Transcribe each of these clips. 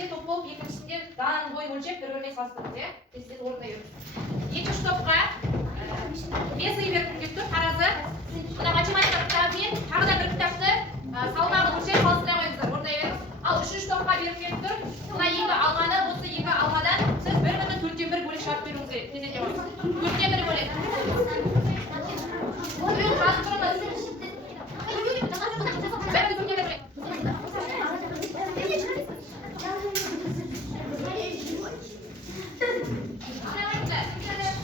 birincisinde top болып, екіншісінде дананың бойын өлшеп, бір-біріне салыстырыңыз, иә? Тез-тез орындай беріңіз. Екінші топқа весы беріп деп тұр, таразы. Мына математика кітабымен тағы да бір кітапты салмағын өлшеп салыстыра қойыңыздар, орындай беріңіз. Ал үшінші топқа беріп тұр, мына екі алманы, осы екі алмадан сіз 1/4 бөлек шығарып беруіңіз керек. Тездете қойыңыз. 4/1 бөлек. Біреуін жазып тұрыңыз.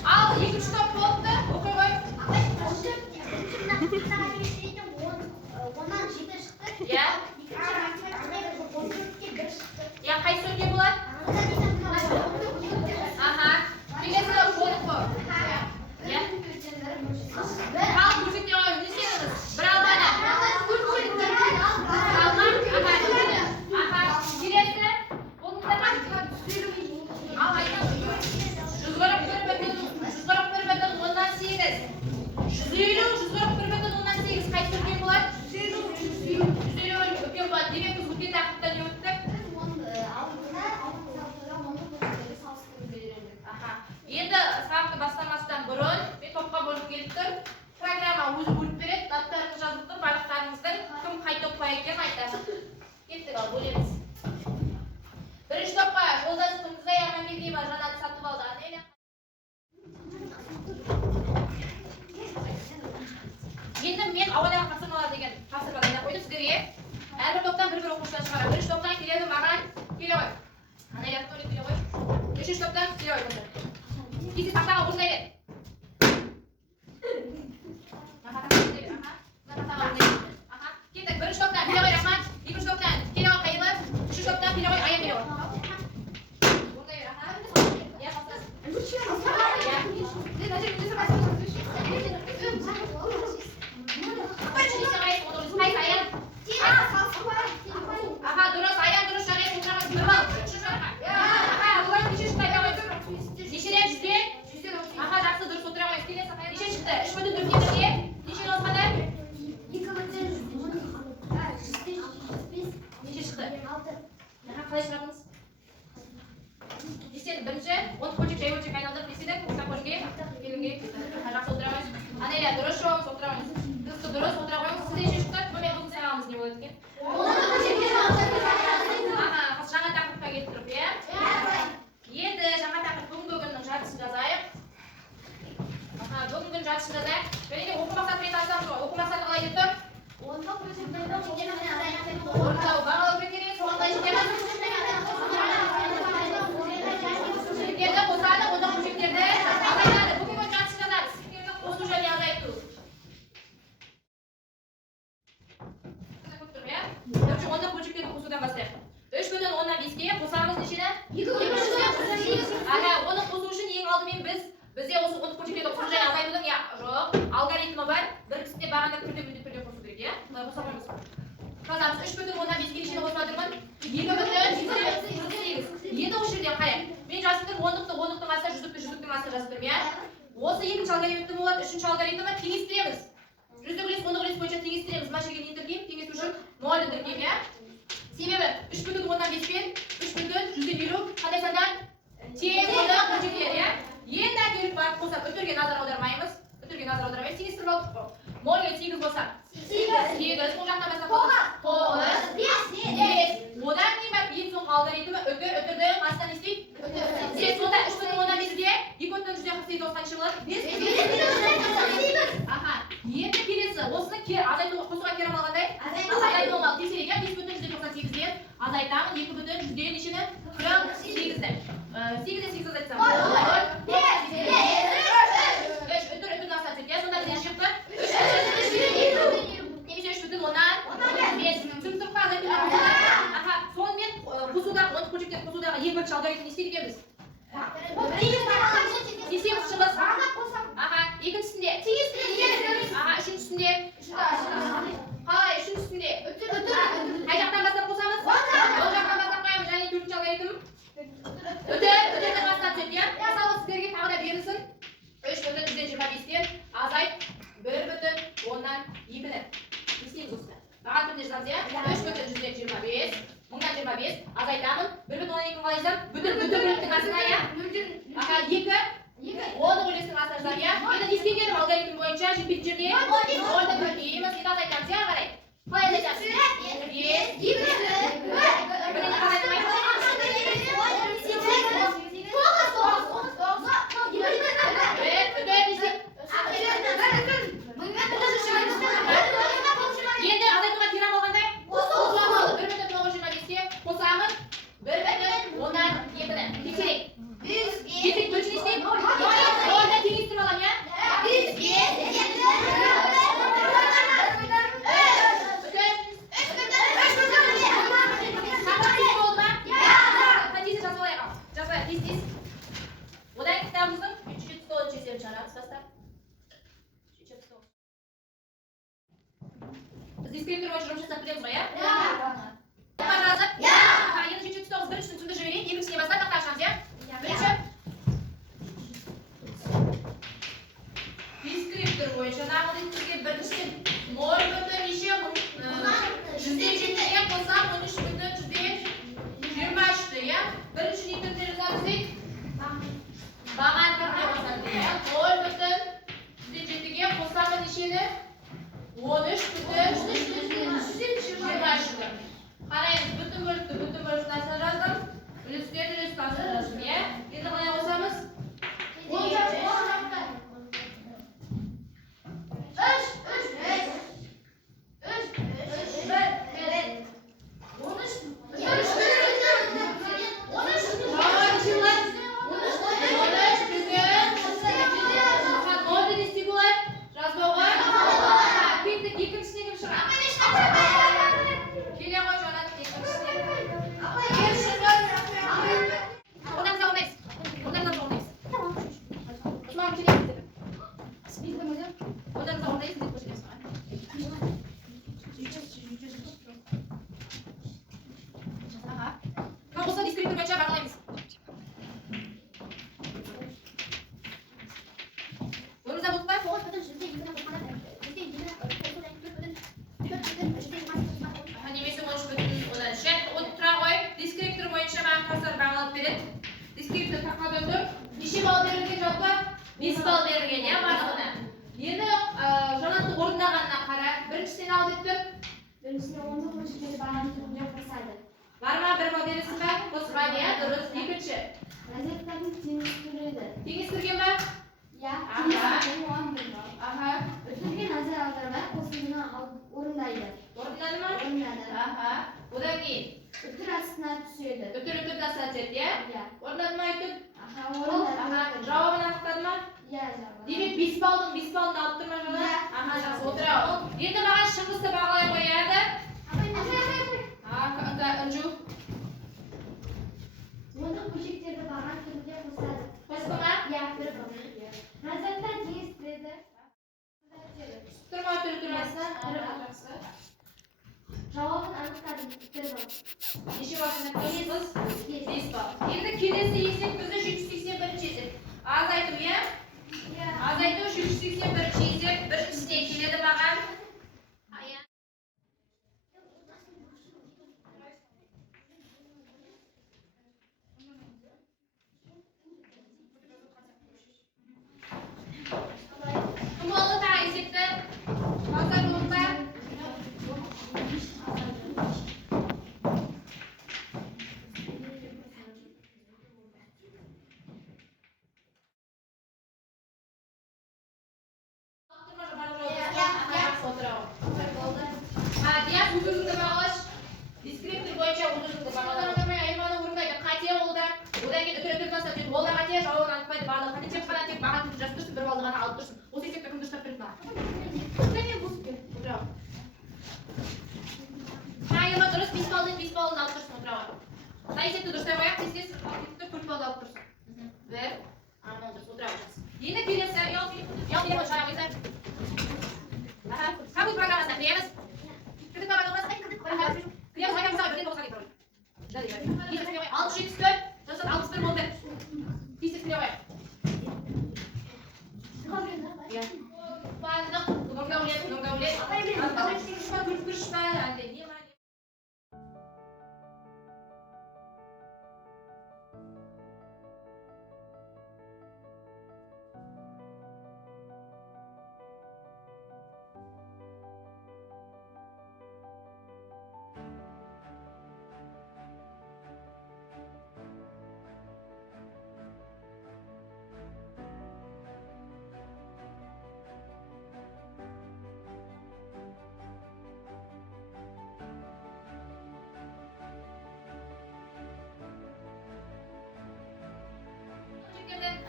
Ал екінші топ болыпты, оқи қой. Иә? Иә, қай сөзге болады? Аха. Келесі топ болдық қой. Иә? Ал көрсетте қойыңыз, не істедіңіз? Бір алманы. Алма, аха. Келесі болыңыздар ма? Ал айтыңыз. 141/8. 150/141/8 қай түрге болады? 150 үлкен болады. Демек біз үлкен тақырыптан не өттік? Енді сабақты бастамастан бұрын мен топқа бөліп келіп тұр. Программа өзі бөліп береді. Аттарыңыз жазып тұр, барлықтарыңыздың кім қай топқа екенін айтады. Кеттік, ал бөлеміз. Бірінші топқа жолдас Күндізай Амангелдиева Жанат Сатыбалды. Енді мен ауадағы тапсырмалар деген тапсырманы айта қойдым сіздерге. Әрбір топтан бір оқушыдан шығарады. Бірінші топтан келеді маған келе қой. Анайляқты өліп келе қой. Үшінші топтан келе қой. Кесе тақтаға орындай бер. Кеттік. Бірінші топтан келе қой Рахман. Екінші топтан келе қой Қайылы. Үшінші топтан келе қой Аян келе қой. Орындай бер. Иә, бастас. Аха, дұрыс, Аян дұрыс жағай отырамыз. Бір бал. Аха, олар неше шықты айта қойыңыз. Нешеден 100-ден? Аха, жақсы дұрыс отыра қойыңыз. Келесі неше шықты? 3/4-те неше қосқанда? Неше шықты? Аха, қалай шығардыңыз? Десен бірінші, 10 көжек жай өлшек айналдырып деседі, қоса көжге келуге. Жақсы отыра қойыңыз. Анайля, дұрыс жоғыңыз отыра қойыңыз. Дұрысты дұрыс отыра қойыңыз. Сізде неше шықты? Көмек қылсын сағамыз не болады екен? Аха, жаңа тақырыпқа келіп тұрып, иә? Енді жаңа тақырып бүгінгі күннің жартысын жазайық. Аха, бүгінгі күн жартысын жазайық. Және де оқу мақсатымен танысамыз ғой. Оқу мақсаты қалай деп тұр? Орындау, бағалау керек, соған қалай жетеміз? Көшектерді қосады, онда көшектерді азайтады. Бүгінгі күн жартысын жазады. Көшектерді қосу және азайту. Бірінші онда көшектерді қосудан бастайық. 3/10-5-ге қосамыз нешені? 2/3. Аха, оны қосу үшін ең алдымен бізде осы 10 көшектерді қосу және азайтудың жоқ, алгоритмі бар. Біріншісінде бағандық түрде міндетті түрде қосу керек, иә? Бұлай қоса қоймыз. Қазамыз 3/10-5-ге нешені қосып жатырмын? 2/48. Енді осы жерден қарайық. Мен жазып тұрмын 10-ның астына 100-дің астына жазып тұрмын, иә? Осы екінші алгоритмі болады, үшінші алгоритмі теңестіреміз. 100-ді үлес, 10-ды үлес бойынша теңестіреміз. Мына жерге нені тіркеймін? Теңестіру үшін 0-ды тіркеймін, иә? Себебі 3/10-5 пен 3/150 қандай сандар? Тең көшектер, иә? Енді әкеліп барып қосақ, үтірге назар аудармаймыз. Үтірге назар аудармаймыз. Теңестіріп алдық қой. 0-ге 8 қосақ. 8. Ол жақтан бастап қосақ. 9. Одан кейін барып ең соңғы алгоритмі үтірдің астынан істейді. Сен сонда 3/10-5-де 2/148 қосқан ше болады? 5. Аха. Енді келесі. Осыны азайтуға қосуға керім алғандай? Азайту болмалы. Тексерейік, 5/198-ден азайтамын. 2/100-ден нешені? 48-ді. 8-де 8 азайтсам. 5. Үтірдің астынан түседі. Сонда бізден шықты? 3/3. Немесе 3/10-5. Түсіністіріп азайту. Аха. Сонымен қосудағы, 10 көшектер қосудағы ең бірінші алгоритм не істейді екенбіз? Сесеміз шығыс. Аха. Екіншісінде? Аха. Үшіншісінде? Қалай? Үшіншісінде? Қай жақтан бастап қосамыз? Ол жақтан бастап қоямыз. Және төртінші алгоритм? Үтірдің астынан түседі, иә? Мысалы сіздерге тағы да берілсін. 3/125-ден азайт 1/10-2-ні. Не істейміз осыны? Баған түрінде жазамыз, иә? 3/125 10'dan 25 azaytamiz. 1,2 foizdan butun birlikning aslida aha 2 10 o'ylasini aslida ya. Endi diskinga algoritm bo'yicha 7-chi oldi deymiz. Endi azaytamiz ya qarang. Qo'y azaytamiz. 5 ball berilgan ya barlig'ini. Endi jonatni o'rnagandan qara, birinchisidan oldib Birinchisi 10 qo'shib balandlikni ko'rsatadi. Barma bir modelisida qo'sqadi ya, durust. Ikkinchi. Rozetkaning tengiz turida. Tengiz turganmi? Ya, aha. O'tirga nazar audarib, qo'sqini o'rnaydi. O'rnadimi? O'rnadi. Aha. Undan keyin O'tir astına tushadi. o'tirdan satadi ya. O'rnadimi aytib? Aha, o'rnadi. Aha. Javobini aniqladimi? Ya, Demak 5 ballni olib turma mana. Aha, yaxshi o'tiradi. Endi mana shunisi bog'lay qo'yadi. Ha, unju. Buni qo'shikterda baland turga qo'sadi. Qo'sdimi? Ya, bir bor. Rozetdan tengiz turida. Turma turmasdan. Javobini aniqladim. Bir bor. Ishi boshini qo'yamiz. 5 ball. Endi kelasi eshik bizni 381 eshik. Azaytdim ya. Azaytdim 381 eshik. Birinchisiga keladi ma'an. Kumolu ta eshikni hozir o'qib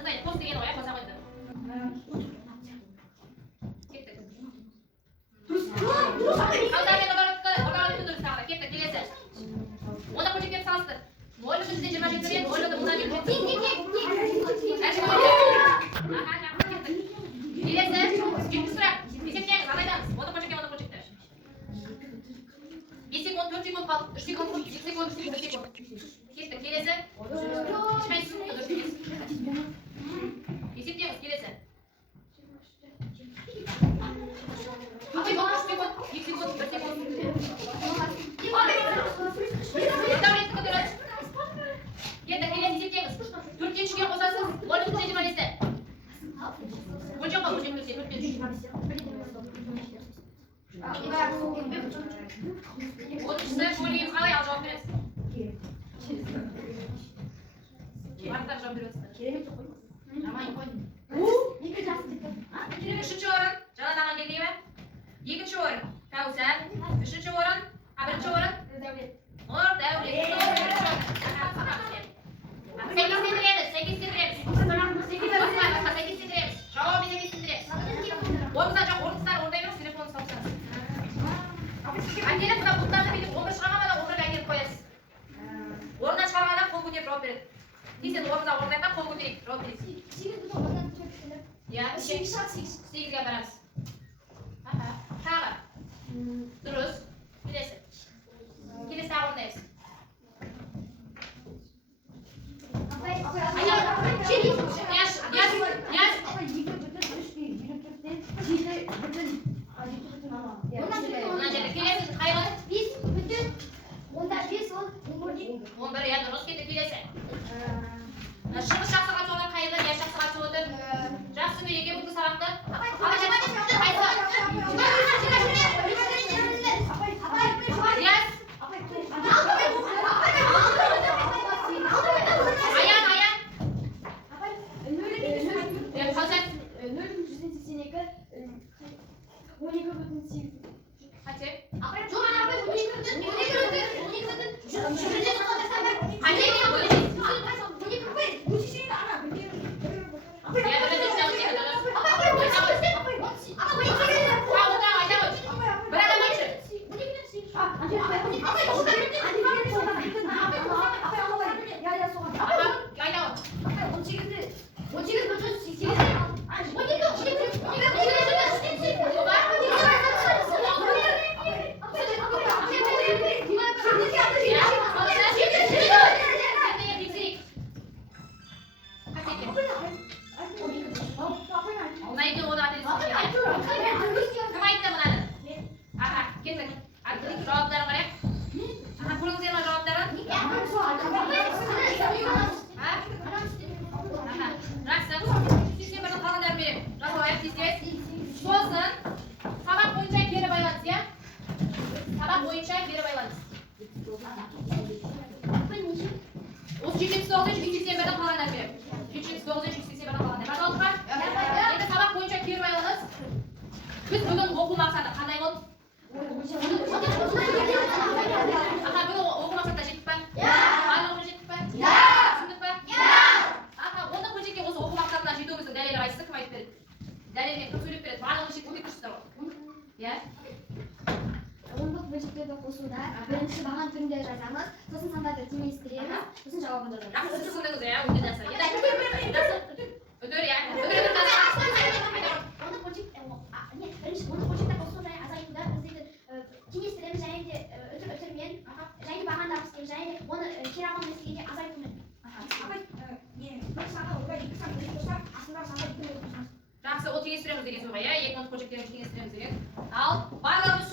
Bunday post degan oya qo'sa qo'ydi. Ketdi. Qanday olarni durust taqdir. Ketdi, kelasi. Ona qo'shib kelib salsdi. 0 bizda 27 riyal, 0 da bundan yurib. Kelasi, ikki sura. Eseplaymiz, qalaydamiz. Ona qo'shib kelib, ona qo'shib kelib. 5 sekund, 4 sekund qoldi. 3 sekund, 2 sekund, 1 sekund. Ketdi, kelasi. Hech qaysi durust. Eseplaymiz, kelasi. 2 sekund, 3 sekund, 2 sekund, 1 sekund. Davlet ko'taradi. Ketdi, kelasi eseplaymiz. 4-ga qo'sasiz, 0 bizda 27. O'lchab qol, o'lchab kelsa, 4-ga tush. 30 bo'lgan qalay javob berasiz? Vaqtdan javob berasiz. Uchinchi o'rin Jalol Amalga deyman. Ikkinchi o'rin Kavsar. Uchinchi o'rin, birinchi o'rin Davlet. Davlet. 8 sindiramiz. Javob 8 sindiramiz. O'rnidan joq, o'rnidan o'rnaymiz, telefonni solsangiz. Anjela buna bundan bilib 11 chiqarmadan 11 ga kelib qo'yasiz. O'rnidan chiqarmadan qo'l ko'tarib javob beradi. Keyin o'rnidan o'rnaydan qo'l ko'tarib javob berasiz. Ya, 8 ga boramiz. Aha, tag'i. Durust. Kelasi. Kelasi o'rnaysiz. Шығыс жақсы қатысудан қайда, я жақсы қатысудан жақсы бүйеге бүгін сабақты. Biz bugün o'quv maqsadi qanday bo'ldi? Aha, bugün o'quv maqsadida yetibmi? Ma'lum yetibmi? Tushundingmi? Aha, onda qo'shimcha o'zi o'quv maqsadidan yetuvimizning dalili qaysi? Kim aytib berdi? Dalilni kim so'ylab beradi? Ma'lum yetib turibsizlar. Ya? O'nliq bölçeklarda qo'shuvda birinchi bahan turida yozamiz, so'ng sanada tengashtiramiz, so'ng javobini yozamiz. Yaxshi tushundingiz ya, unda narsa. O'tir ya. O'nliq bölçek birinchi o'nliq bölçekda qo'shuvda azaytida bizda tengashtiramiz, ya'ni o'tirmen, ya'ni bahandamiz, ya'ni buni kerakmasligiga azaytini. Yaxshi, o tengashtiramiz degan so'zga, ya, 2 qo'shib kelib tengashtiramiz degan. Al, barlarimiz